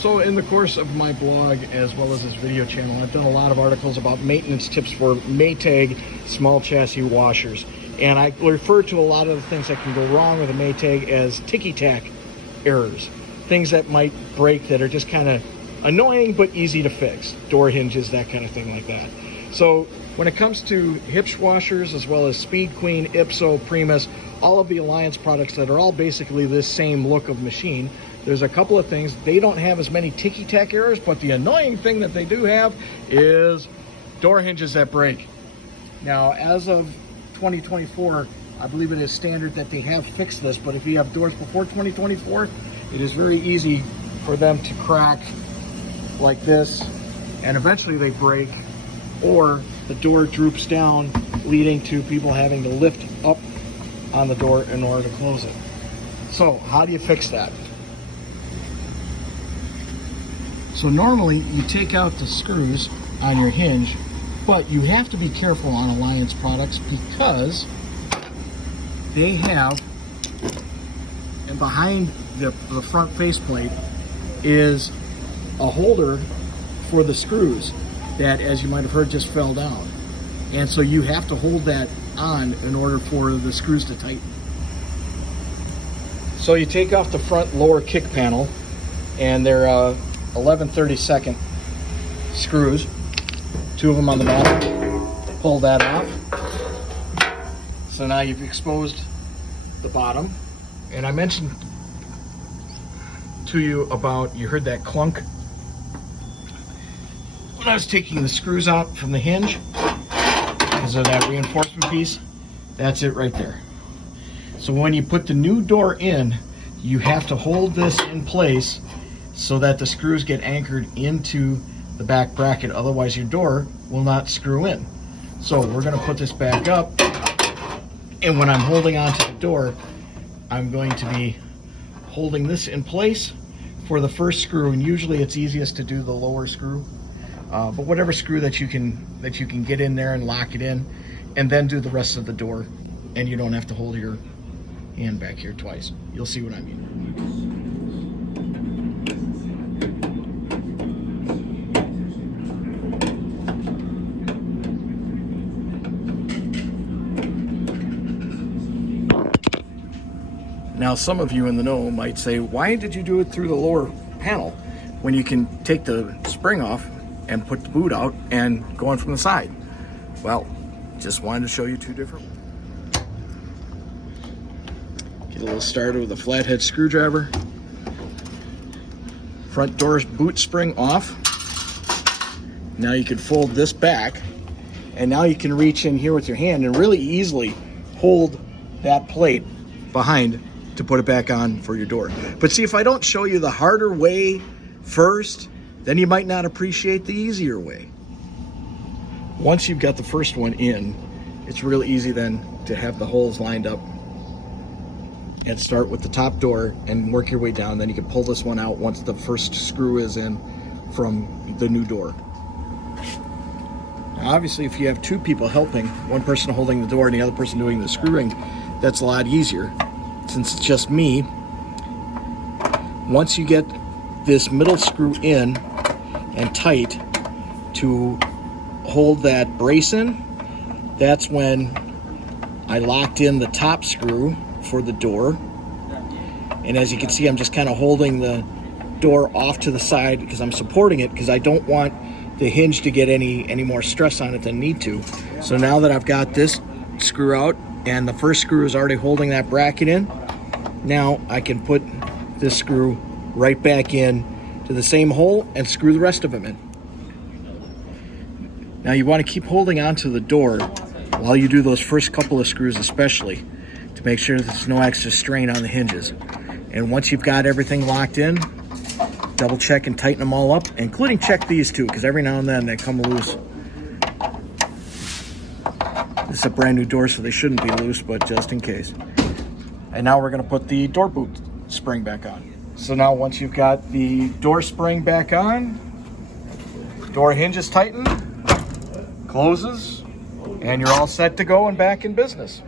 So in the course of my blog, as well as this video channel, I've done a lot of articles about maintenance tips for Maytag small chassis washers. And I refer to a lot of the things that can go wrong with a Maytag as ticky-tack errors. Things that might break that are just kind of annoying but easy to fix. Door hinges, that kind of thing like that. So when it comes to Huebsch washers, as well as Speed Queen, IPSO, Primus, all of the Alliance products that are all basically this same look of machine, there's a couple of things. They don't have as many ticky-tack errors, but the annoying thing that they do have is door hinges that break. Now, as of 2024, I believe it is standard that they have fixed this, but if you have doors before 2024, it is very easy for them to crack like this, and eventually they break, or the door droops down, leading to people having to lift up on the door in order to close it. So how do you fix that? So normally you take out the screws on your hinge, but you have to be careful on Alliance products because they have, and behind the front faceplate is a holder for the screws that, as you might have heard, just fell down. And so you have to hold that on in order for the screws to tighten. So you take off the front lower kick panel, and they're 11/32 screws, 2 of them on the bottom. Pull that off. So now you've exposed the bottom. And I mentioned to you about, you heard that clunk when I was taking the screws out from the hinge because of that reinforcement piece. That's it right there. So when you put the new door in, you have to hold this in place so that the screws get anchored into the back bracket. Otherwise your door will not screw in. So we're going to put this back up, and when I'm holding onto the door, I'm going to be holding this in place for the first screw, and usually it's easiest to do the lower screw, but whatever screw that you can get in there and lock it in, and then do the rest of the door, and you don't have to hold your hand back here twice. You'll see what I mean. Now, some of you in the know might say, why did you do it through the lower panel when you can take the spring off and put the boot out and go on from the side? Well, just wanted to show you two different ones. Get a little started with a flathead screwdriver. Front door's boot spring off. Now you can fold this back, and now you can reach in here with your hand and really easily hold that plate behind to put it back on for your door. But see, if I don't show you the harder way first, then you might not appreciate the easier way. Once you've got the first one in, it's real easy then to have the holes lined up and start with the top door and work your way down. Then you can pull this one out once the first screw is in from the new door. Now, obviously, if you have 2 people helping, one person holding the door and the other person doing the screwing, that's a lot easier. Since it's just me, once you get this middle screw in and tight to hold that brace in, that's when I locked in the top screw for the door. And as you can see, I'm just kind of holding the door off to the side because I'm supporting it, because I don't want the hinge to get any more stress on it than need to. So now that I've got this screw out and the first screw is already holding that bracket in, now I can put this screw right back in to the same hole and screw the rest of them in. Now you want to keep holding onto the door while you do those first couple of screws, especially to make sure there's no extra strain on the hinges. And once you've got everything locked in, double check and tighten them all up, including check these too, because every now and then they come loose. This is a brand new door, so they shouldn't be loose, but just in case. And now we're going to put the door boot spring back on. So now once you've got the door spring back on, door hinge is tightened, closes, and you're all set to go and back in business.